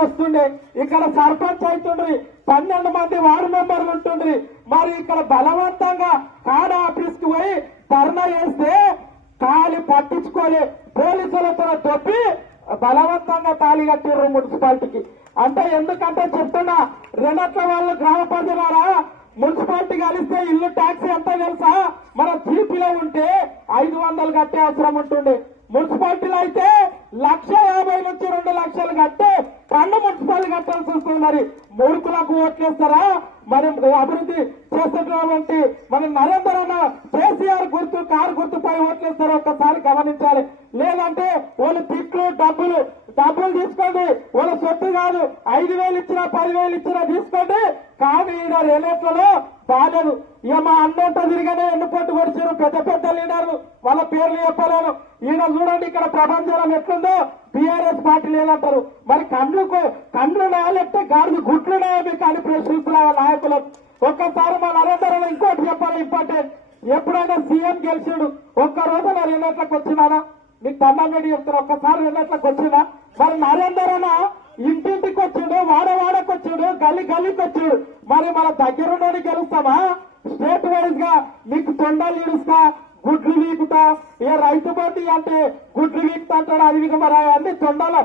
వస్తుండే, ఇక్కడ సర్పంచ్ అవుతుండ్రి, 12 మంది వార్డు మెంబర్లు ఉంటుండ్రి. మరి ఇక్కడ బలవంతంగా కాడ ఆఫీస్ కి పోయి ధర్నా చేస్తే ఖాళీ పట్టించుకోలే, పోలీసులతో దొబ్బి బలవంతంగా తాళి కట్టిర్రు మున్సిపాలిటీకి. అంటే ఎందుకంటే చెప్తున్నా, రెండట్ల వాళ్ళు గ్రామ ప్రజలారా, మున్సిపాలిటీ కలిస్తే ఇల్లు ట్యాక్స్ ఎంత తెలుసా? మన జీపీలో ఉంటే 500 కట్టే అవసరం ఉంటుండే, మున్సిపాలిటీలో అయితే 1,50,000 నుంచి 2 లక్షలు కట్టే కన్ను మున్సిపాలిటీ కట్టాల్సి వస్తుంది. మరి మూర్ఖులకు ఓట్లేస్తారా? మరి అభివృద్ధి చేస్తున్నటువంటి మన నరేందర్ అన్న కేసీఆర్ గుర్తు కారు గుర్తుపై ఓట్లేస్తారో ఒక్కసారి గమనించాలి. లేదంటే వాళ్ళు తిట్లు డబ్బులు తీసుకోండి, వాళ్ళ సొత్తు కాదు, 5,000 ఇచ్చినా 10,000 ఇచ్చినా తీసుకోండి. కానీ ఈయన రేలేట్లలో బాధలు ఇక మా అన్నంట తిరిగానే ఎన్నుపోటు పొడిచారు పెద్ద పెద్ద లీడర్లు, వాళ్ళ పేర్లు చెప్పలేను. ఈయన చూడండి ఇక్కడ ప్రపంచం ఎట్లుందో, టీఆర్ఎస్ పార్టీ లేదంటారు. మరి కండ్లు లేకపోతే గాడిది గుట్లున్నాయో మీకు అని ప్రశ్నిస్తున్నారు నాయకులు. ఒక్కసారి మా నరేందర్ ఇంకోటి చెప్పాలి ఇంపార్టెంట్, ఎప్పుడైనా సీఎం గెలిచాడు ఒక్క రోజు మరి ఎన్నట్లకు వచ్చినానా? మీకు దండం పెట్టి చెప్తారు, ఒక్కసారి ఎన్నట్లకు వచ్చినా? మరి నరేందర్ అన్న ఇంటింటికి వచ్చాడు, వాడవాడకు వచ్చాడు, గల్లీకి వచ్చాడు. మరి మన దగ్గరుండి గెలుస్తామా? స్టేట్ వైజ్ గా మీకు తొండలు ఇడుస్తా, గుడ్లు వీకుతా, ఏ రైతు బంధు అంటే గుడ్లు వీకుతా అంటాడు, అది మరి అన్ని తొండలు